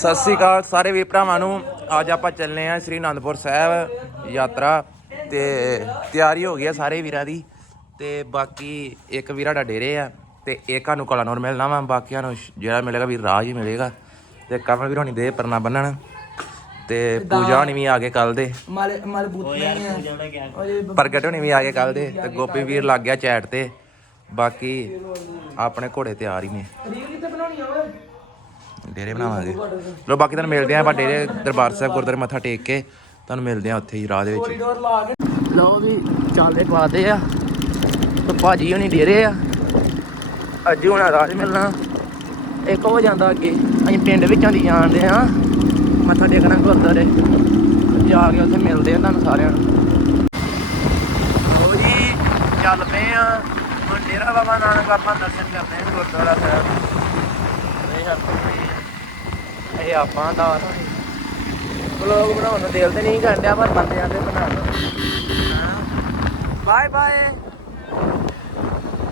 ਸਤਿ ਸ੍ਰੀ ਅਕਾਲ ਸਾਰੇ ਵੀਰ ਭਰਾਵਾਂ ਨੂੰ। ਅੱਜ ਆਪਾਂ ਚੱਲਨੇ ਆ ਸ੍ਰੀ ਅਨੰਦਪੁਰ ਸਾਹਿਬ ਯਾਤਰਾ ਤੇ ਤਿਆਰੀ ਹੋ ਗਈ ਆ ਸਾਰੇ ਵੀਰਾਂ ਦੀ। ਤੇ ਬਾਕੀ ਇੱਕ ਵੀਰਾ ਦਾ ਡੇਰੇ ਆ ਤੇ ਇੱਕ ਸਾਨੂੰ ਕਲਾਨੌਰ ਮਿਲਣਾ ਵਾ। ਬਾਕੀਆਂ ਨੂੰ ਜਿਹੜਾ ਮਿਲੇਗਾ ਵੀ ਰਾਜ ਹੀ ਮਿਲੇਗਾ। ਤੇ ਕਮਲ ਵੀਰ ਹੋਣੀ ਦੇ ਪਰਨਾ ਬੰਨਣ। ਤੇ ਪੂਜਾ ਹੋਣੀ ਵੀ ਆ ਗਏ ਕੱਲ ਦੇ। ਮਾਲੇ ਮਾਲੇ ਬੂਤ ਨਹੀਂ ਪ੍ਰਗਟ ਹੋਣੀ ਵੀ ਆ ਗਏ ਕੱਲ ਦੇ। ਤੇ ਗੋਪੀ ਵੀਰ ਲੱਗ ਗਿਆ ਚੈਟ ਤੇ। ਬਾਕੀ ਆਪਣੇ ਘੋੜੇ ਤਿਆਰ ਹੀ ਨੇ। ਰੀਲ ਕਿੱਥੇ ਬਣਾਉਣੀ ਆ ਓਏ? ਡੇਰੇ ਬਣਾਵਾਂਗੇ। ਲੋ ਬਾਕੀ ਤੁਹਾਨੂੰ ਮਿਲਦੇ ਆਂ ਆਪਾਂ ਡੇਰੇ ਦਰਬਾਰ ਸਾਹਿਬ ਗੁਰਦੁਆਰੇ ਮੱਥਾ ਟੇਕ ਕੇ। ਤੁਹਾਨੂੰ ਮਿਲਦੇ ਆਂ ਉੱਥੇ ਹੀ ਰਾਹ ਦੇ ਵਿੱਚ। ਲਓ ਵੀ ਚੱਲਦੇ ਪਾਦੇ ਆ। ਤੇ ਭਾਜੀ ਹੁਣੀ ਡੇਰੇ ਆ। ਅੱਜ ਹੁਣ ਰਾਜ ਮਿਲਣਾ। ਇੱਕ ਹੋ ਜਾਂਦਾ ਅੱਗੇ। ਅਸੀਂ ਪਿੰਡ ਵਿੱਚੋਂ ਦੀ ਜਾਣਦੇ ਆ ਮੱਥਾ ਟੇਕਣਾ ਗੁਰਦੁਆਰੇ। ਜਾ ਕੇ ਉੱਥੇ ਮਿਲਦੇ ਆ ਤੁਹਾਨੂੰ ਸਾਰਿਆਂ ਨੂੰ। ਲਓ ਜੀ ਚੱਲ ਪਏ ਆ ਹੁਣ ਡੇਰਾ ਬਾਬਾ ਨਾਨਕ ਆਪਾਂ ਦਰਸ਼ਨ ਕਰਦੇ ਆ ਗੁਰਦੁਆਰਾ ਸਾਹਿਬ। ਇਹ ਹੱਥ ਇਹ ਆਪਾਂ ਦਾ ਵਲੋਗ ਬਣਾਉਣ ਨੂੰ ਦਿਲ ਤੇ ਨਹੀਂ ਕਰਦਿਆ ਪਰ ਬੰਦਿਆਂ ਤੇ ਬਣਾ ਲਓ। ਬਾਏ ਬਾਏ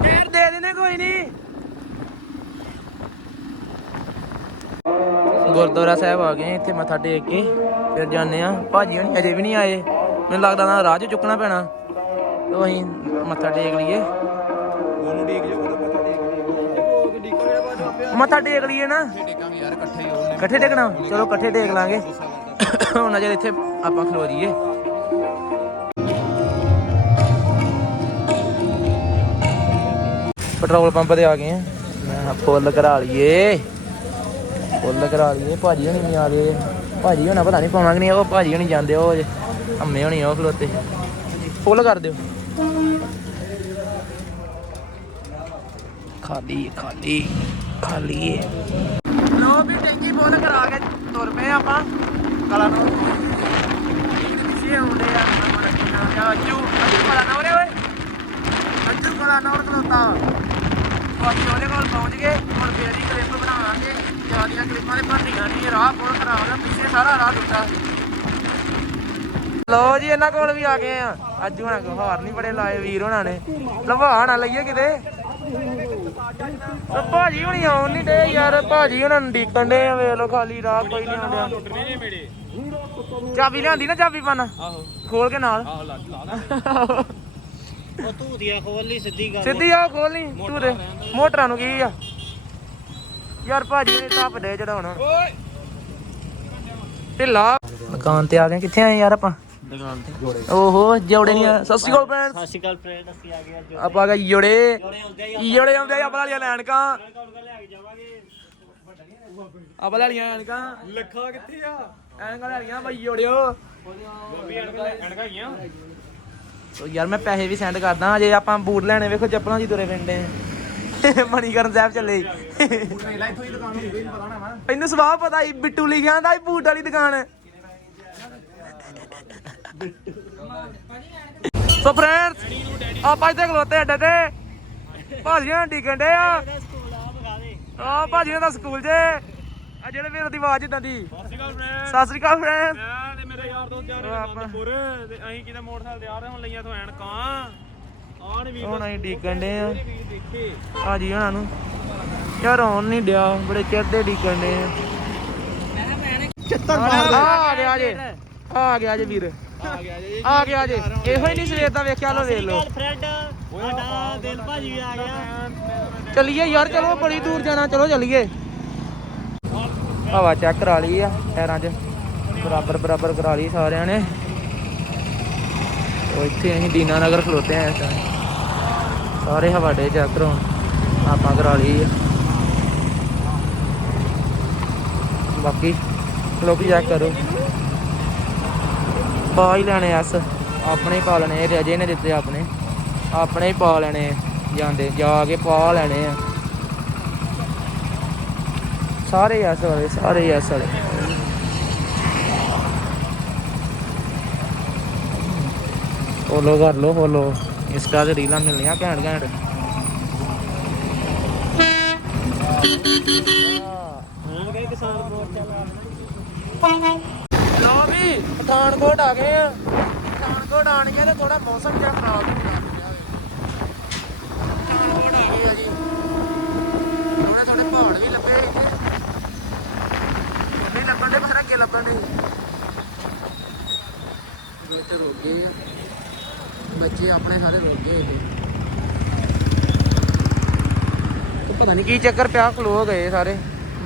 ਫੇਰ ਦੇ ਦੇਣੇ ਕੋਈ ਨਹੀਂ ਗੁਰਦੁਆਰਾ ਸਾਹਿਬ ਆ ਗਏ, ਇੱਥੇ ਮੱਥਾ ਟੇਕ ਕੇ ਫਿਰ ਜਾਂਦੇ ਆ ਭਾਜੀ ਹੁਣੀ ਅਜੇ ਵੀ ਨਹੀਂ ਆਏ। ਮੈਨੂੰ ਲੱਗਦਾ ਨਾ ਰਾਹ 'ਚ ਚੁੱਕਣਾ ਪੈਣਾ। ਤੋ ਅਸੀਂ ਮੱਥਾ ਟੇਕ ਲਈਏ। ਉਹਨੂੰ ਡੀਕ ਜੋ ਮੱਥਾ ਟੇਕ ਲਈਏ ਨਾ। ਟੇਕਾਂਗੇ ਯਾਰ ਇਕੱਠੇ ਹੀ ਹੋਣੇ ਇਕੱਠੇ ਟੇਕਣਾ। ਚਲੋ ਇਕੱਠੇ ਟੇਕ ਲਾਂਗੇ। ਹੁਣ ਅਜੇ ਇੱਥੇ ਆਪਾਂ ਖਲੋ ਜੀਏ ਪੈਟਰੋਲ ਪੰਪ ਤੇ ਆ ਗਏ ਆ। ਮੈਂ ਫੁੱਲ ਕਰਾ ਲਈਏ। ਫੁੱਲ ਕਰਾ ਲਈਏ। ਭਾਜੀ ਹਣੀ ਵੀ ਆ ਗਏ ਭਾਜੀ ਹੋਣਾ ਪਤਾ ਨਹੀਂ ਪਾਉਣਾ ਕਿ ਨਹੀਂ ਉਹ। ਭਾਜੀ ਹਣੀ ਜਾਂਦੇ ਉਹ ਅੰਮੇ ਹੋਣੀ ਉਹ ਖਲੋਤੇ। ਫੁੱਲ ਕਰ ਦਿਓ। ਖਾਲੀ ਖਾਲੀ। ਖਾਲੀ ਏ। ਲੋ ਵੀ ਟੈਂਕੀ ਫੁੱਲ ਕਰਾ ਕੇ ਤੁਰ ਪਏ ਆਪਾਂ। ਕਲਾ ਨੂੰ ਕਿਸੇ ਹੁੰਦੇ ਆ ਅੱਜੂ ਅੱਜੂ ਕਲਾ ਨਾ ਉਰੇ ਓਏ। ਅੱਜੂ ਕਲਾ ਨਾ ਉਰੇ ਖਲੋਤਾ। ਬਾਕੀ ਉਹਦੇ ਕੋਲ ਪਹੁੰਚ ਗਏ, ਹੁਣ ਫੇਰ ਹੀ ਕਲਿੱਪ ਬਣਾਵਾਂਗੇ। ਜਿਆਦੀਆਂ ਕਲਿੱਪਾਂ ਦੇ ਭਰਨੀਆਂ ਨਹੀਂ ਰਾਹ ਫੋਨ ਕਰਾਉਣਾ ਪਿੱਛੇ ਸਾਰਾ ਰਾਹ ਟੁੱਟਾ। ਲੋ ਜੀ, ਇਹਨਾਂ ਕੋਲ ਵੀ ਆ ਗਏ ਆ। ਅੱਜ ਹੁਣਾਂ ਕੋ ਹਾਰ ਨਹੀਂ ਬੜੇ ਲਾਏ ਵੀਰ ਹੁਣਾਂ ਨੇ। ਲਵਾ ਨਾ ਲਈਏ ਕਿਤੇ। ਭਾਜੀ ਹੁਣੀ ਆਉਣ ਨਹੀਂ ਡੇ ਯਾਰ ਭਾਜੀ ਹੁਣਾਂ ਨੂੰ ਡੀਕਣ ਡੇ ਆ ਵੇਖ ਲੋ ਖਾਲੀ ਰਾਹ ਕੋਈ ਨਹੀਂ ਆਉਂਦਾ ਚਾਬੀ ਲਿਆਂਦੀ ਨਾ ਚਾਬੀ ਪਾਣਾ ਆਹੋ। ਖੋਲ ਕੇ ਨਾਲ। ਆਹੋ ਲਾ ਲਾ ਉਹ ਧੂਤੀਆ ਖੋਲ ਲਈ ਸਿੱਧੀ ਗੱਲ। ਸਿੱਧੀ ਆ ਖੋਲ ਲਈ। ਤੂੰ ਦੇ। ਮੋਟਰਾਂ ਨੂੰ ਕੀ ਆ? ਯਾਰ ਭਾਜੀ ਨੇ ਟੱਪ ਦੇ ਚੜਾਉਣਾ। ਓਏ। ਢਿੱਲਾ। ਦੁਕਾਨ ਤੇ ਆ ਗਏ। ਕਿੱਥੇ ਆਏ ਯਾਰ ਆਪਾਂ? ਦੁਕਾਨ ਤੇ ਓਹੋ ਜੋੜੇ ਨਹੀਂ ਆ ਸਤਿ ਸ਼੍ਰੀ ਅਕਾਲ ਫਰੈਂਡਸ ਸਤਿ ਸ਼੍ਰੀ ਅਕਾਲ ਫਰੈਂਡ ਅਸੀਂ ਆ ਗਏ ਅੱਜ ਆਪਾਂ ਆ ਗਏ ਜੋੜੇ। ਜੋੜੇ ਆ ਆਉਂਦੇ ਆ ਆਪਾਂ ਲੈ ਕੇ ਜਾਵਾਂਗੇ। ਆਪਾਂ ਲੈ ਲਈਆਂ ਐਨਕਾਂ ਲੱਖਾ ਕਿੱਥੇ ਆ? ਐਨਕਾਂ ਲੈ ਲਈਆਂ ਬਾਈ ਜੋੜਿਓ। ਤੋ ਯਾਰ ਮੈਂ ਪੈਸੇ ਵੀ ਸੈਂਡ ਕਰਦਾ ਜੇ ਆਪਾਂ ਬੂਟ ਲੈਣੇ ਵੇਖੋ ਚੱਪਲਾਂ ਦੀ ਤੁਰੇ ਫਿਰਦੇ ਮਣੀਕਰਨ ਸਾਹਿਬ ਚੱਲੇ। ਮੇਲਾ ਇੱਥੋਂ ਹੀ ਦੁਕਾਨ ਹੁੰਦੀ ਨਹੀਂ ਪਤਾ ਨਾ ਵਾ। ਇਹਨੂੰ ਸਵਾਹ ਪਤਾ ਹੀ ਬਿੱਟੂ ਲਿਖਿਆ ਸੀ ਬੂਟ ਵਾਲੀ ਦੁਕਾਨ। ਸੋ ਫਰੈਂਡਸ ਆਪਾਂ ਇੱਥੇ ਖਲੋਤੇ ਅੱਡੇ ਤੇ ਭਾਜੀਆਂ ਡਿੱਗਣ ਡੇ ਆ। ਸਕੂਲ ਆ ਆ ਭਾਜੀਆਂ ਦਾ ਸਕੂਲ ਜੇ। ਆ ਜਿਹੜੇ ਵੀਰ ਦੀ ਆਵਾਜ਼ ਇਦਾਂ ਦੀ। ਸਤਿ ਸ਼੍ਰੀ ਅਕਾਲ ਫਰੈਂਡ ਸਤਿ ਸ੍ਰੀ ਅਕਾਲ ਫਰੈਂਡ ਮੈਂ ਤੇ ਮੇਰੇ ਯਾਰ ਦੋਸਤ ਜਾ ਰਹੇ ਤੇ ਅਸੀਂ ਕਿਤੇ ਮੋਟਰਸਾਈਕਲ ਤੇ ਆ ਰਹੇ ਹੁਣ ਲਈਆਂ ਤੋਂ ਐਨਕਾਂ। ਆਣ ਵੀ ਹੁਣ ਅਸੀਂ ਡਿੱਗਣ ਡੇ ਆ ਦੇਖੇ। ਭਾਜੀ ਉਹਨਾਂ ਨੂੰ। ਯਾਰ ਆਉਣ ਨਹੀਂ ਡਿਆ ਬੜੇ ਚਿਰ ਦੇ ਡਿੱਗਣ ਡੇ ਆ। ਆ ਗਿਆ ਜੇ। ਆ ਗਿਆ ਜੇ ਵੀਰ। ਆ ਗਿਆ ਜੀ। ਆ ਗਿਆ ਜੇ। ਇਹੋ ਹੀ ਨਹੀਂ ਸਵੇਰ ਦਾ ਵੇਖਿਆ ਲੋ ਵੇਖ ਲੋ ਫਰੈਂਡ ਸਾਡਾ ਦਿਲ ਭਾਜੀ ਵੀ ਆ ਗਿਆ। ਚੱਲੀਏ ਯਾਰ ਚਲੋ ਬੜੀ ਦੂਰ ਜਾਣਾ ਚਲੋ ਚੱਲੀਏ। ਹਵਾ ਚੈੱਕ ਕਰਾ ਲਈ ਆ ਟਾਇਰਾਂ 'ਚ। ਬਰਾਬਰ ਬਰਾਬਰ ਕਰਾ ਲਈ ਸਾਰਿਆਂ ਨੇ। ਉਹ ਇੱਥੇ ਅਸੀਂ ਦੀਨਾ ਨਗਰ ਖਲੋਤੇ ਆ ਇਸ time। ਸਾਰੇ ਹਵਾ ਡੇ ਚੈੱਕ ਕਰਾਉਣ ਆਪਾਂ ਕਰਾ ਲਈ ਆ। ਬਾਕੀ ਲੋਕੀ ਚੈੱਕ ਕਰੋ। ਪਾ ਹੀ ਲੈਣੇ ਐਸ ਆਪਣੇ ਪਾ ਲੈਣੇ ਰਜੇ ਨੇ ਦਿੱਤੇ ਆਪਣੇ। ਆਪਣੇ ਹੀ ਪਾ ਲੈਣੇ ਜਾਂਦੇ ਜਾ ਕੇ ਪਾ ਲੈਣੇ ਆ। ਸਾਰੇ ਐਸ ਵਾਲੇ ਸਾਰੇ ਐਸ ਵਾਲੇ। ਫੋਲੋ ਕਰ ਲੋ ਫੋਲੋ। ਇੰਸਟਾ ਤੇ ਰੀਲਾਂ ਮਿਲਣੀਆਂ ਘੈਂਟ ਘੈਂਟ। ਹਾਂ ਗਏ ਕਿਸਾਨ ਮੋਰਚਾ ਲੋ ਪਠਾਨਕੋਟ ਆ ਗਏ ਆ। ਪਠਾਨਕੋਟ ਆਣ ਕੇ ਤੇ ਥੋੜਾ ਮੌਸਮ ਜਿਹਾ ਖਰਾਬ ਹੋ ਗਿਆ ਆ ਜੀ। ਥੋੜੇ ਥੋੜੇ ਪਹਾੜ ਵੀ ਲੱਭੇ ਇੱਥੇ ਨਹੀਂ ਲੱਭਣ ਦੇ ਪਰ ਅੱਗੇ ਲੱਭਣ ਦੇ। ਇੱਥੇ ਰੁਕ ਗਏ ਬੱਚੇ ਆਪਣੇ ਸਾਰੇ ਰੁਕ ਗਏ ਇੱਥੇ। ਪਤਾ ਨਹੀਂ ਕੀ ਚੱਕਰ ਪਿਆ, ਖਲੋ ਗਏ ਸਾਰੇ।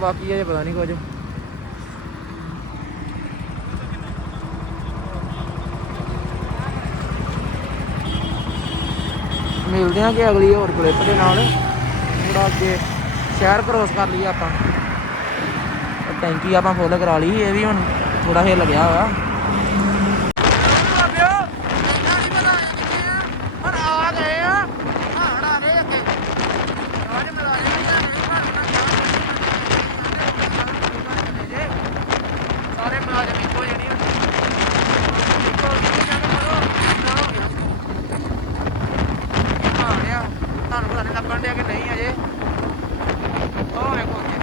ਬਾਕੀ ਇਹ ਪਤਾ ਨਹੀਂ ਕੁਝ। ਮਿਲਦੇ ਹਾਂ ਕਿ ਅਗਲੀ ਹੋਰ ਕਲਿੱਪ ਦੇ ਨਾਲ। ਥੋੜਾ ਅੱਗੇ ਸ਼ਹਿਰ ਕ੍ਰੋਸ ਕਰ ਲਈ ਆਪਾਂ। ਟੈਂਕੀ ਆਪਾਂ ਫੁੱਲ ਕਰਾ ਲਈ ਇਹ ਵੀ ਹੁਣ ਥੋੜਾ ਹਿੱਲ ਗਿਆ ਹੋਇਆ ਹੁਣ ਆ ਗਏ ਆ ਹੜ ਆ ਗਏ ਅੱਗੇ ਅੱਜ ਮਿਲਾ ਸਾਰੇ ਮੁਲਾਜ਼ਮ ਇੱਕੋ ਜਿਹੇ ਨਹੀਂ ਹੁੰਦੇ ਇੱਕੋ ਜਿਹੇ ਜਾਂਦੇ ਕਰੋ ਨਾ ਹੋ ਗਿਆ ਆ ਰਿਹਾ ਤੁਹਾਨੂੰ ਪਤਾ ਨਹੀਂ ਲੱਗਣ ਡਿਆ ਕਿ ਨਹੀਂ ਅਜੇ ਉਹ ਵੇਖੋ ਅੱਗੇ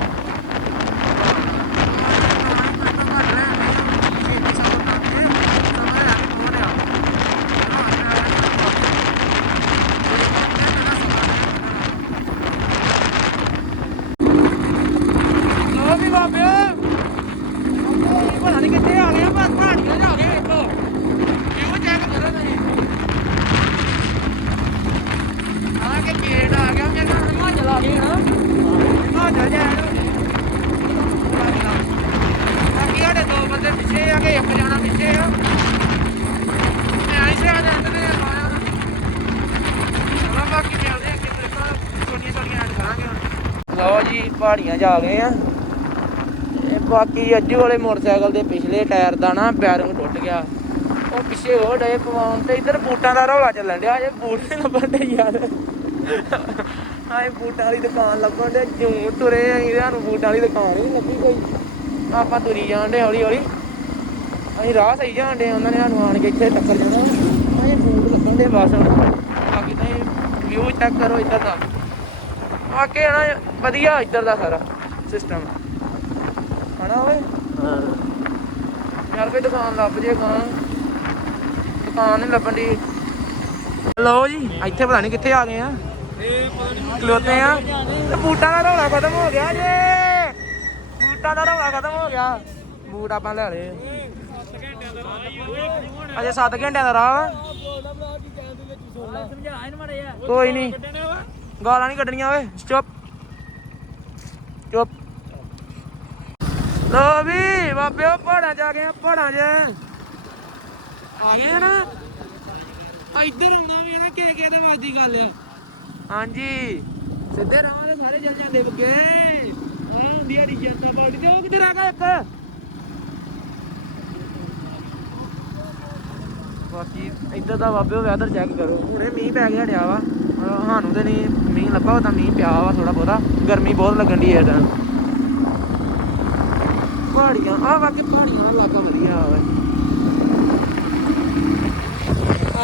ਲੋ ਵੀ ਬਾਬਿਓ ਉਹ ਪਤਾ ਨਹੀਂ ਕਿੱਥੇ ਆ ਗਿਆ ਪਰ ਪਹਾੜੀਆਂ ਜਾ ਗਏ ਵੇਖੋ ਇਹੋ ਚੈੱਕ ਕਰੋ ਤੁਸੀਂ ਆ ਕੇ ਗੇਟ ਆ ਗਿਆ ਮੈਂ ਕਹਿੰਦਾ ਹਿਮਾਚਲ ਆ ਗਏ ਨਾ ਹਿਮਾਚਲ ਜਾ ਬਾਕੀ ਸਾਡੇ ਦੋ ਬੰਦੇ ਪਿੱਛੇ ਆ ਕੇ ਇੱਕ ਜਾਣਾ ਪਿੱਛੇ ਆ ਮੈਂ ਆਈ ਸੇ ਆ ਜਾਂਦੇ ਨੇ ਚਲੋ ਬਾਕੀ ਚੱਲਦੇ ਆ ਕਿਤੇ ਛੋਟੀਆਂ ਛੋਟੀਆਂ ਐਡ ਕਰਾਂਗੇ ਹੁਣ ਲਓ ਜੀ ਪਹਾੜੀਆਂ ਜਾ ਗਏ ਆ। ਇਹ ਬਾਕੀ ਅੱਜੂ ਵਾਲੇ ਮੋਟਰਸਾਈਕਲ ਦੇ ਪਿਛਲੇ ਟਾਇਰ ਦਾ ਨਾ ਬੈਰਿੰਗ ਟੁੱਟ ਗਿਆ। ਉਹ ਪਿੱਛੇ ਹੋ ਡੇ ਪਵਾਉਣ ਤੇ ਇੱਧਰ ਬੂਟਾਂ ਦਾ ਰੌਲਾ ਚੱਲਣ ਡਿਆ ਜੇ ਬੂਟ ਨਹੀਂ ਲੱਭਣ ਡੇ ਯਾਰ। ਆਏ ਬੂਟਾਂ ਵਾਲੀ ਦੁਕਾਨ ਲੱਭਣ ਡੇ ਜੂੰ ਤੁਰੇ ਅਸੀਂ ਸਾਨੂੰ ਬੂਟਾਂ ਵਾਲੀ ਦੁਕਾਨ ਹੀ ਨੀ ਲੱਭੀ ਕੋਈ। ਆਪਾਂ ਤੁਰੀ ਜਾਣ ਡੇ ਹੌਲੀ ਹੌਲੀ। ਅਸੀਂ ਰਾਹ ਸਹੀ ਜਾਣ ਡੇ ਉਹਨਾਂ ਨੇ ਸਾਨੂੰ ਆਣ ਕੇ ਇੱਥੇ ਟੱਕਰ ਜਾਣਾ ਅਸੀਂ ਬੂਟ ਲੱਭਣ ਡੇ ਬਸ ਬਾਕੀ ਤਾਂ ਵਿਊ ਚੈੱਕ ਕਰੋ ਇੱਧਰ ਦਾ। ਬਾਕੀ ਨਾ ਵਧੀਆ ਇੱਧਰ ਦਾ ਸਾਰਾ ਸਿਸਟਮ ਹਣਾ ਓਏ ਯਾਰ ਕੋਈ ਦੁਕਾਨ ਲੱਭ ਜੇ ਕਾਂ ਦੁਕਾਨ ਨਹੀਂ ਲੱਭਣ ਦੀ ਲਓ ਜੀ, ਇੱਥੇ ਪਤਾ ਨਹੀਂ ਕਿੱਥੇ ਆ ਗਏ ਆ। ਖਲੋਤੇ ਆ। ਤੇ ਬੂਟਾਂ ਦਾ ਰੌਲਾ ਖਤਮ ਹੋ ਗਿਆ ਜੇ। ਬੂਟਾਂ ਦਾ ਰੌਲਾ ਖਤਮ ਹੋ ਗਿਆ। ਬੂਟ ਆਪਾਂ ਲੈ ਲਏ। ਅਜੇ 7 ਘੰਟਿਆਂ ਦਾ ਰਾਹ ਵਾ। ਕੋਈ ਨਹੀਂ ਗਾਲਾਂ ਨਹੀਂ ਕੱਢਣੀਆਂ ਓਏ, ਚੁੱਪ। ਚੁੱਪ। ਲੋ ਵੀ, ਬਾਬਿਓ, ਪਹਾੜਾਂ ਚ ਗਏ ਆ, ਪਹਾੜਾਂ 'ਚ। ਆ ਗਏ ਨਾ। ਇੱਧਰ ਆਉਣਾ ਵੀ ਇਹਦਾ ਕਿਹਦੇ ਕਿਹਦੇ ਵਾਜ ਦੀ ਗੱਲ ਆ। ਹਾਂਜੀ। ਸਿੱਧੇ ਰਾਹ ਤੇ ਸਾਰੇ ਚੱਲ ਜਾਂਦੇ ਬੱਗੇ। ਆ ਹੁੰਦੀ ਆ ਜਨਤਾ ਪਾਰਟੀ ਤੇ, ਉਹ ਕਿੱਧਰ ਆ ਗਿਆ ਇੱਕ? ਬਾਕੀ ਇੱਧਰ ਦਾ ਬਾਬੇ ਵੈਦਰ ਚੈੱਕ ਕਰੋ। ਹੁਣੇ ਮੀਂਹ ਪੈ ਗਿਆ, ਡਿਆ ਵਾ। ਸਾਨੂੰ ਤੇ ਨਹੀਂ, ਮੀਂਹ ਲੱਗਾ ਉਹ ਤਾਂ ਮੀਂਹ ਪਿਆ ਵਾ ਥੋੜਾ ਬਹੁਤਾ। ਗਰਮੀ ਬਹੁਤ ਲੱਗਣ ਦੀ ਹੈ ਤਾਂ ਪਹਾੜੀਆਂ ਆ ਵਾਕੇ ਪਹਾੜੀਆਂ ਦਾ ਇਲਾਕਾ ਵਧੀਆ ਵਾ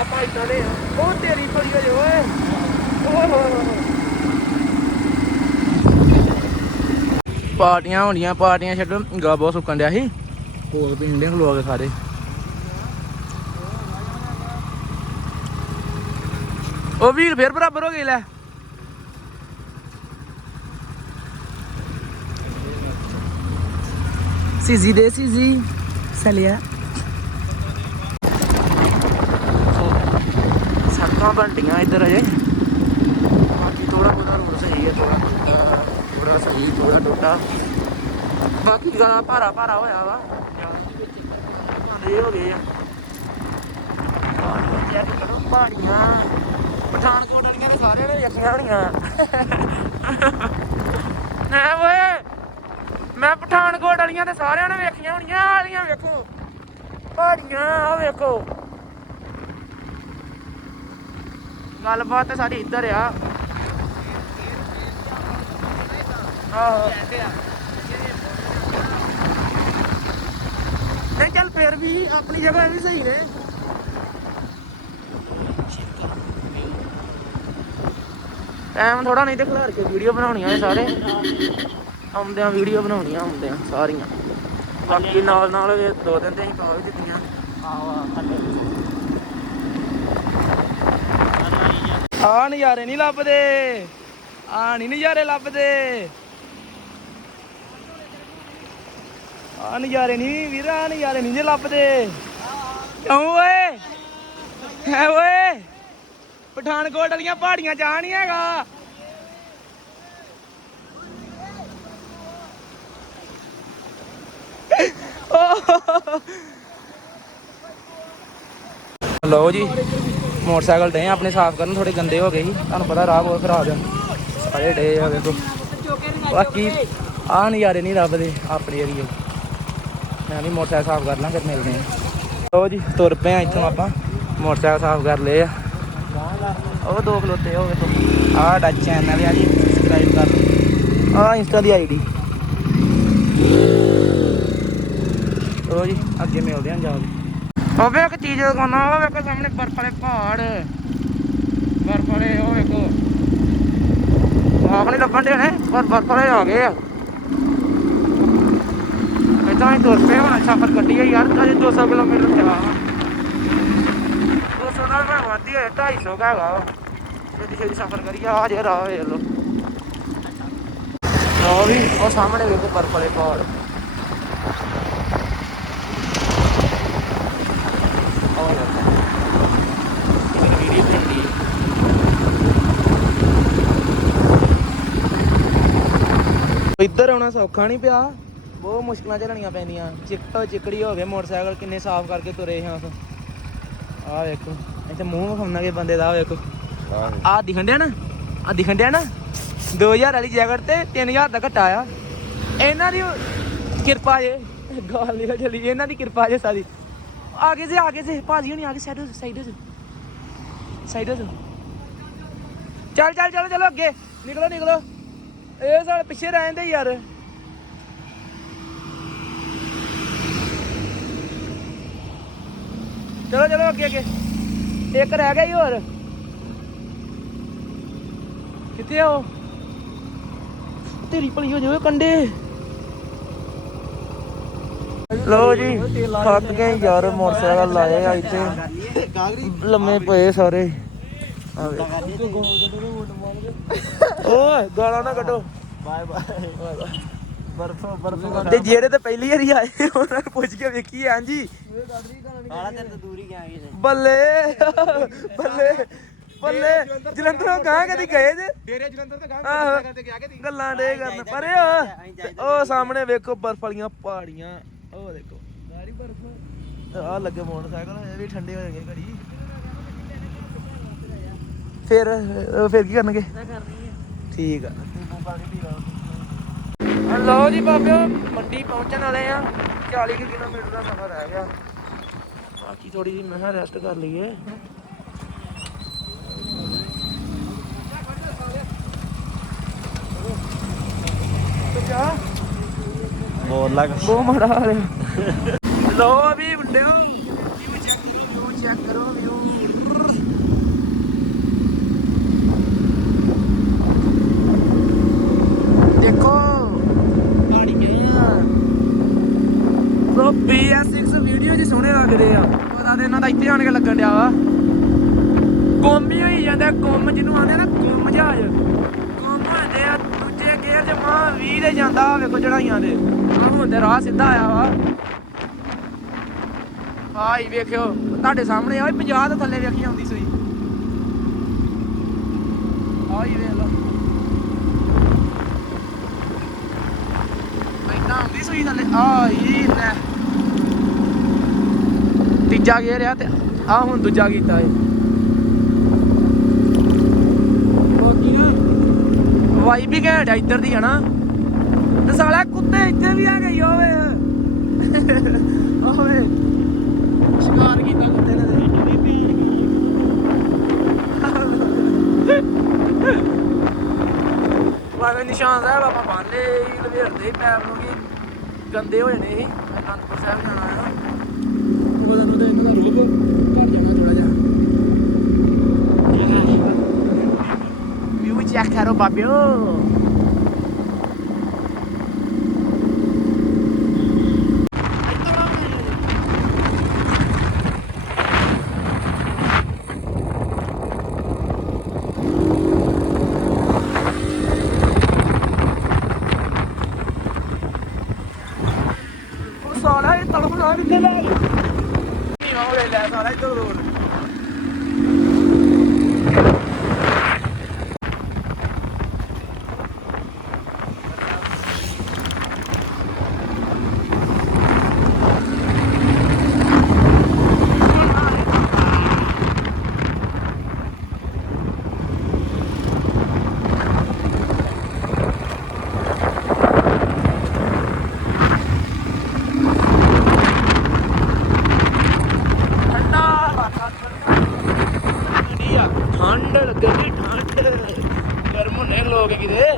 ਆਪਾਂ ਇੱਦਾਂ ਦੇ ਉਹ ਤੇਰੀ ਥੋੜੀ ਹੋਏ ਓਏ ਪਾਰਟੀਆਂ ਹੋਣੀਆਂ, ਪਾਰਟੀਆਂ ਛੱਡੋ। ਗਾ ਬਹੁਤ ਸੁੱਕਣ ਡਿਆ ਸੀ। ਕੋਲ ਪਿੰਡੇ ਖਲੋ ਕੇ ਸਾਰੇ। ਉਹ ਵੀਰ ਫੇਰ ਬਰਾਬਰ ਹੋ ਗਈ, ਲੈ। ਸੀਜ਼ੀ ਦੇ, ਸੀਜ਼ੀ। ਸਲਿਆ ਸੜਕਾਂ ਬਣਦੀਆਂ ਇੱਧਰ ਅਜੇ ਬਾਕੀ ਥੋੜਾ ਬਹੁਤਾ ਰੋਡ ਸਹੀ ਹੈ ਥੋੜਾ ਟੁੱਟਾ ਥੋੜਾ ਸਹੀ ਥੋੜਾ ਟੋਟਾ। ਬਾਕੀ ਗਾਣਾ ਭਾਰਾ ਭਾਰਾ ਹੋਇਆ ਵਾ। ਬੰਦੇ ਹੋ ਗਏ ਆ। ਪਹਾੜੀਆਂ ਪਠਾਨਕੋਟ ਵਾਲੀਆਂ ਤਾਂ ਸਾਰਿਆਂ ਨੇ ਵੇਖੀਆਂ ਹੋਣੀਆਂ ਨਾ ਓਏ, ਮੈਂ ਪਠਾਨਕੋਟ ਵਾਲੀਆਂ ਤੇ ਸਾਰਿਆਂ ਨੇ ਵੇਖੀਆਂ ਹੋਣੀਆਂ ਵਾਲੀਆਂ ਵੇਖੋ। ਪਹਾੜੀਆਂ ਆ ਵੇਖੋ। ਗੱਲਬਾਤ ਤਾਂ ਸਾਡੀ ਇੱਧਰ ਆ। ਆਹੋ। ਨਹੀਂ ਚੱਲ ਫੇਰ ਵੀ ਆਪਣੀ ਜਗ੍ਹਾ ਵੀ ਸਹੀ ਨੇ ਟਾਈਮ ਥੋੜਾ ਨਹੀਂ ਤੇ ਖਿਲਾਰ ਕੇ ਵੀਡੀਓ ਬਣਾਉਣੀਆਂ ਨੇ ਸਾਰੇ। ਆਉਂਦਿਆਂ ਵੀਡੀਓ ਬਣਾਉਣੀਆਂ, ਆਉਂਦਿਆਂ ਸਾਰੀਆਂ। ਬਾਕੀ ਨਾਲ ਨਾਲ ਦੋ ਦਿਨ ਤੇ ਅਸੀਂ ਪਾ ਵੀ ਦਿੱਤੀਆਂ। ਆ ਨਜ਼ਾਰੇ ਨਹੀਂ ਲੱਭਦੇ। ਆ ਨਹੀਂ ਨਜ਼ਾਰੇ ਲੱਭਦੇ। ਆ ਨਜ਼ਾਰੇ ਨਹੀਂ ਵੀਰ, ਆ ਨਜ਼ਾਰੇ ਨਹੀਂ ਜੇ ਲੱਭਦੇ। ਕਿਉਂ ਓਏ? ਹੈ ਓਏ? ਪਠਾਨਕੋਟ ਵਾਲੀਆਂ ਪਹਾੜੀਆਂ ਜਾ ਨਹੀਂ ਹੈਗਾ। ਲਓ ਜੀ, ਮੋਟਰਸਾਈਕਲ ਡੇ ਆਪਣੇ ਸਾਫ਼ ਕਰਨ ਥੋੜੇ ਗੰਦੇ ਹੋ ਗਏ ਸੀ, ਤੁਹਾਨੂੰ ਪਤਾ ਰਾਹ ਬਹੁਤ ਖਰਾਬ ਆ। ਸਾਰੇ ਡੇ ਆ ਵੇਖੋ ਬਾਕੀ ਆ ਨਜ਼ਾਰੇ ਨਹੀਂ ਰੱਬ ਦੇ, ਆਪਣੇ ਏਰੀਏ ਮੈਂ ਵੀ ਮੋਟਰਸਾਈਕਲ ਸਾਫ਼ ਕਰ ਲਾਂ, ਫਿਰ ਮਿਲਦੇ ਆ। ਲਓ ਜੀ, ਤੁਰ ਪਏ ਆ ਇੱਥੋਂ ਆਪਾਂ। ਮੋਟਰਸਾਈਕਲ ਸਾਫ਼ ਕਰ ਲਏ ਆ। ਉਹ ਦੋ ਖਲੋਤੇ ਹੋ ਵੇਖੋ ਆਹ ਦਾ ਚੈਨਲ ਆ ਜੀ ਸਬਸਕ੍ਰਾਈਬ ਕਰ। ਲਓ ਆਹ ਇੰਸਟਾ ਦੀ ਆਈਡੀ ਚਲੋ ਜੀ, ਅੱਗੇ ਮਿਲਦੇ ਹਾਂ ਜਾ ਕੇ। ਉਹ ਵੇ ਇੱਕ ਚੀਜ਼ ਦਿਖਾਉਣਾ ਉਹ ਵੇਖੋ ਸਾਹਮਣੇ ਬਰਫ ਵਾਲੇ ਪਹਾੜ। ਬਰਫ ਵਾਲੇ ਉਹ ਵੇਖੋ ਆਪ ਨਹੀਂ ਲੱਭਣ ਦੇ ਨੇ ਪਰ ਬਰਫ ਵਾਲੇ ਆ ਗਏ ਆ। ਇਦਾਂ ਹੀ ਤੁਰ ਪਏ ਹੁਣ ਸਫ਼ਰ ਕੱਢੀਏ ਯਾਰ ਅਜੇ 200 ਕਿਲੋਮੀਟਰ ਚਲਾ 200 ਨਾਲ ਮੈਂ ਵਾਦੀ 250 ਕਾ ਹੈਗਾ ਛੇਤੀ ਛੇਤੀ ਸਫ਼ਰ ਕਰੀਏ ਆ ਜੇ ਰਾਹ ਵੇਖ ਲੋ ਲੋ ਵੀ, ਉਹ ਸਾਹਮਣੇ ਵੇਖੋ ਬਰਫ ਪਹਾੜ। ਇੱਧਰ ਆਉਣਾ ਸੌਖਾ ਨਹੀਂ ਪਿਆ। ਬਹੁਤ ਮੁਸ਼ਕਲਾਂ ਝੱਲਣੀਆਂ ਪੈਂਦੀਆਂ। ਚਿੱਕੜ ਚਿੱਕੜੀ ਹੋ ਗਏ, ਮੋਟਰਸਾਈਕਲ ਕਿੰਨੇ ਸਾਫ਼ ਕਰਕੇ ਤੁਰੇ ਹਾਂ ਆਹ ਵੇਖੋ। ਇੱਥੇ ਮੂੰਹ ਵਿਖਾਉਣਾ ਕੇ ਬੰਦੇ ਦਾ ਵੇਖੋ। ਆ ਦਿਖਣ ਡਿਆ ਨਾ? ਆ ਦਿਖਣ ਨਾ? 2000 ਵਾਲੀ ਜੈਕਟ ਤੇ 3000 ਦਾ ਘਟਾ ਆ। ਇਹਨਾਂ ਦੀ ਕਿਰਪਾ ਜੇ ਗਾਲ ਨਿਕਲ ਚਲੀ ਇਹਨਾਂ ਦੀ ਕਿਰਪਾ ਜੇ ਸਾਰੀ। ਆਗੇ ਸੇ ਆਗੇ ਸੇ ਭਾਜੀ ਹੁਣੀ ਆਗੇ ਸਾਈਡੋ ਸਾਈਡੋ ਸਾਈਡੋ ਚੱਲ ਚੱਲ ਚੱਲ ਚਲੋ ਅੱਗੇ। ਨਿਕਲੋ ਨਿਕਲੋ। ਇਹ ਸਾਡੇ ਪਿੱਛੇ ਰਹਿ ਜਾਂਦੇ ਯਾਰ। ਚਲੋ ਚਲੋ ਅੱਗੇ ਅੱਗੇ। ਇੱਕ ਰਹਿ ਗਿਆ ਹੀ ਹੋਰ। ਕਿੱਥੇ ਆ ਉਹ? ਤੇਰੀ ਭਲੀ ਹੋ ਜਾਵੇ ਕੰਡੇ। ਲੋ ਜੀ ਥੱਕ ਗਏ ਯਾਰ, ਮੋਟਰਸਾਈਕਲ ਲਾਏ ਆ ਇੱਥੇ। ਲੰਮੇ ਪਏ ਸਾਰੇ। ਓਏ, ਗਾਲਾਂ ਨਾ ਕੱਢੋ। Bye bye. ਬਰਫ ਬਰਫ ਤੇ ਜਿਹੜੇ ਤੇ ਪਹਿਲੀ ਵਾਰੀ ਆਏ ਉਹਨਾਂ ਨੂੰ ਪੁੱਛ ਕੇ ਵੇਖੀ ਹਾਂਜੀ। ਆਲਾ ਤੇ ਦੂਰ ਹੀ ਗਿਆ ਕਿਸੇ ਬੱਲੇ ਬੱਲੇ ਬੱਲੇ। ਜਲੰਧਰੋਂ ਗਾਂ ਕਦੀ ਗਏ ਜੇ? ਤੇਰੇ ਜਲੰਧਰ ਤੇ ਗਾਂ ਤੇ ਗਿਆ ਕਿ ਗੱਲਾਂ ਡੇ ਕਰਨ ਪਰੇ ਉਹ ਸਾਹਮਣੇ ਵੇਖੋ ਬਰਫ ਵਾਲੀਆਂ ਪਹਾੜੀਆਂ। ਉਹ ਦੇਖੋ। ਗਾੜੀ ਬਰਫ। ਆ ਲੱਗੇ ਮੋਟਰਸਾਈਕਲ ਇਹ ਵੀ ਠੰਡੇ ਹੋ ਜਾਣਗੇ ਘੜੀ। ਫਿਰ ਫਿਰ ਕੀ ਕਰਨਗੇ? ਠੀਕ ਆ। ਆ ਲਓ ਜੀ ਬਾਬਿਓ ਮੰਡੀ ਪਹੁੰਚਣ ਵਾਲੇ ਆ। 40 ਕੁ ਕਿਲੋਮੀਟਰ ਦਾ ਸਫ਼ਰ ਰਹਿ ਗਿਆ। ਬਾਕੀ ਥੋੜੀ ਜਿਹੀ ਮੈਂ ਕਿਹਾ ਰੈਸਟ ਕਰ ਲਈਏ। ਤੇ ਜਾ ਬੋਲ ਲੱਗ? ਬਹੁਤ ਮਾੜਾ ਹਾਲ ਹੈ ਲੋ ਵੀ ਮੁੰਡਿਓ। ਵਿਊ ਚੈੱਕ ਕਰੋ ਵਿਊ ਚੈੱਕ ਕਰੋ ਵਿਊ ਦੇਖੋ ਪਹਾੜੀ ਗਏ ਆ ਸੋ BS6 ਵੀਡੀਓ ਜੀ ਸੋਹਣੇ ਲੱਗਦੇ ਆ ਪਤਾ ਤੇ ਇਹਨਾਂ ਦਾ ਇੱਥੇ ਆਣ ਕੇ ਲੱਗਣ ਡਿਆ ਵਾ ਗੁੰਮ ਹੀ ਹੋਈ ਜਾਂਦਾ ਗੁੰਮ ਜਿਹਨੂੰ ਆਉਂਦੇ ਨਾ ਗੁੰਮ ਜਹਾਜ਼। ਗੁੰਮ ਹੁੰਦੇ ਆ, ਦੂਜੇ ਗੇਅਰ 'ਚ ਮਾਂ 20 ਦੇ ਜਾਂਦਾ ਵੇਖੋ ਚੜਾਈਆਂ ਦੇ। ਆ ਹੁਣ ਤੇ ਰਾਹ ਸਿੱਧਾ ਆਇਆ ਵਾ। ਆਈ ਵੇਖਿਓ, ਤੁਹਾਡੇ ਸਾਹਮਣੇ ਓਏ 50 ਤੋਂ ਥੱਲੇ ਵੇਖੀ ਆਉਂਦੀ ਸੂਈ। ਆਈ ਵੇਖ ਲਓ। ਇੰਨਾ ਆਉਂਦੀ ਸੂਈ ਥੱਲੇ ਆਈ ਲੈ। ਤੀਜਾ ਗੇਰ ਆ ਤੇ ਆ ਹੁਣ ਦੂਜਾ ਕੀਤਾ ਏ ਵਾਈ ਵੀ ਘੈਂਟ ਆ ਇੱਧਰ ਦੀ ਹਨਾ? ਤੇ ਸਾਲਾ ਕੁੱਤੇ ਇੱਥੇ ਵੀ ਆ ਗਈ ਓਏ। ਓਏ। ਸ਼ਿਕਾਰ ਕੀਤਾ ਕੁੱਤੇ ਨੇ। ਵਾਵੇ ਨਿਸ਼ਾਨ ਸਾਹਿਬ ਆਪਾਂ ਬੰਨ ਲਏ ਸੀ, ਲਵੇੜਦੇ ਪੈਪ ਨੂੰ ਕਿ ਗੰਦੇ ਹੋ ਜਾਣੇ ਸੀ ਅਨੰਦਪੁਰ ਸਾਹਿਬ ਜਾਣਾ ਹੈ ਨਾ ਉਹਦਾ ਨੂੰ ਤੇ ਇਹਨਾਂ ਦਾ ਰੋਬ ਘਟ ਜਾਣਾ ਥੋੜਾ ਜਿਹਾ। ਵਿਊ ਚੈੱਕ ਕਰੋ ਬਾਬਿਓ ਉਹ ਸਾਲਾ ਇਹ ਤੜਪ ਲਾ ਕਿੱਥੇ ਲੈ ਨਹੀਂ ਹੋ ਲੈ ਸਾਲਾ ਠੰਡ ਲੱਗਣੀ ਠੰਡ। ਗਰਮ ਨੇ ਲੋਕ ਕਿਤੇ।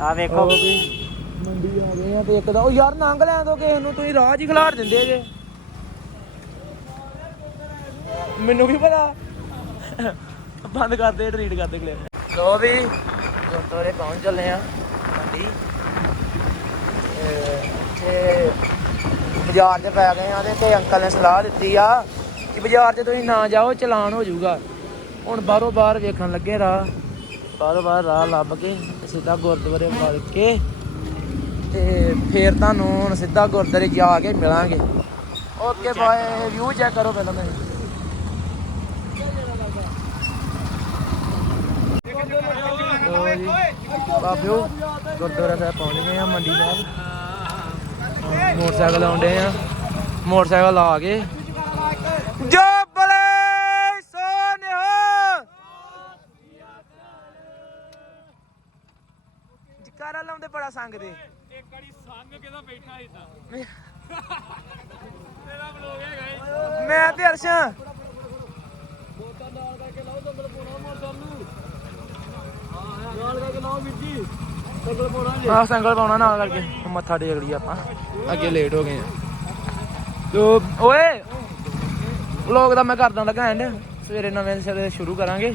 ਆ ਵੇਖੋ ਮੰਡੀ ਆ ਗਏ ਆ ਤੇ ਇੱਕ ਦਾ ਉਹ ਯਾਰ ਨੰਗ ਲੈ ਦੋ ਕਿਸੇ ਨੂੰ ਤੁਸੀਂ ਰਾਜ ਹੀ ਖਿਲਾਰ ਦਿੰਦੇ ਜੇ। ਮੈਨੂੰ ਕੀ ਪਤਾ? ਬੰਦ ਕਰ ਦੇ ਡਿਲੀਟ ਕਰ ਦੇ ਕਲਿੱਪ ਲੋ ਵੀ ਗੁਰਦੁਆਰੇ ਪਹੁੰਚ ਚੱਲੇ ਆ ਮੰਡੀ ਤੇ ਬਾਜ਼ਾਰ 'ਚ ਪੈ ਗਏ ਆ ਤੇ ਤੇ ਅੰਕਲ ਨੇ ਸਲਾਹ ਦਿੱਤੀ ਆ ਕਿ ਬਾਜ਼ਾਰ 'ਚ ਤੁਸੀਂ ਨਾ ਜਾਓ ਚਲਾਨ ਹੋ ਜਾਊਗਾ। ਹੁਣ ਬਾਹਰੋਂ ਬਾਹਰ ਵੇਖਣ ਲੱਗੇ ਰਾਹ। ਬਾਹਰੋਂ ਬਾਹਰ ਰਾਹ ਲੱਭ ਕੇ ਤੇ ਸਿੱਧਾ ਗੁਰਦੁਆਰੇ ਵੜ ਕੇ ਤੇ ਫੇਰ ਤੁਹਾਨੂੰ ਹੁਣ ਸਿੱਧਾ ਗੁਰਦੁਆਰੇ ਜਾ ਕੇ ਮਿਲਾਂਗੇ। ਓਕੇ ਬਾਏ ਵਿਊ ਚੈੱਕ ਕਰੋ ਪਹਿਲਾਂ ਤੁਸੀਂ ਲਓ ਜੀ ਬਾਬਿਓ ਗੁਰਦੁਆਰਾ ਸਾਹਿਬ ਪਹੁੰਚ ਗਏ ਆ ਮੰਡੀ ਸਾਹਿਬ। ਮੋਟਰਸਾਈਕਲ ਆਉਂਦੇ ਆ। ਮੋਟਰਸਾਈਕਲ ਆ ਕੇ। ਜੋ ਬਲੇ ਸੋਨਿਹਾ ਜਕਾਰਾ ਲਾਉਂਦੇ ਬੜਾ ਸੰਗ ਦੇ। ਇੱਕ ਵਾਰੀ ਸੰਗ ਕਿਦਾ ਬੈਠਾ ਸੀ ਤਾਂ। ਤੇਰਾ ਬਲੋਗ ਹੈਗਾ ਏ। ਮੈਂ ਤੇ ਅਰਸ਼ਾਂ। ਹਾਂ ਸੰਗਲ ਪਾਉਣਾ ਨਾਲ ਕਰਕੇ। ਮੱਥਾ ਟੇਕ ਲਈ ਆਪਾਂ। ਅੱਗੇ ਲੇਟ ਹੋ ਗਏ ਆ। ਤੋ ਓਏ! ਵਲੌਗ ਦਾ ਮੈਂ ਕਰਦਾ ਲੱਗਾ ਐਂਡ ਸਵੇਰੇ ਨਵੇਂ ਸਿਰੇ ਸ਼ੁਰੂ ਕਰਾਂਗੇ।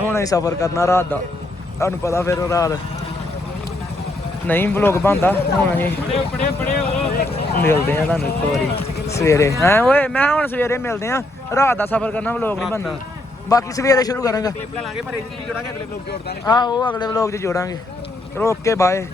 ਹੁਣ ਅਸੀਂ ਸਫ਼ਰ ਕਰਨਾ ਰਾਤ ਦਾ। ਤੁਹਾਨੂੰ ਪਤਾ ਫਿਰ ਰਾਤ। ਨਹੀਂ ਵਲੌਗ ਬਣਦਾ। ਹੁਣ ਅਸੀਂ ਮਿਲਦੇ ਆ ਤੁਹਾਨੂੰ ਇੱਕ ਵਾਰੀ। ਸਵੇਰੇ। ਹੈ ਓਏ ਮੈਂ ਹੁਣ ਸਵੇਰੇ ਮਿਲਦੇ ਆ। ਰਾਤ ਦਾ ਸਫ਼ਰ ਕਰਨਾ ਵਲੌਗ ਨਹੀਂ ਬਣਦਾ। ਬਾਕੀ ਸਵੇਰੇ ਸ਼ੁਰੂ ਕਰਾਂਗਾ। ਕਲਿੱਪ ਲਾਂਗੇ ਪਰ ਇਹ ਵੀ ਜੋੜਾਂਗੇ ਅਗਲੇ ਬਲੌਗ ਜੋੜਦਾ ਆਹ ਉਹ ਅਗਲੇ ਵਲੌਗ 'ਚ ਜੋੜਾਂਗੇ। ਚਲੋ ਓਕੇ ਬਾਏ।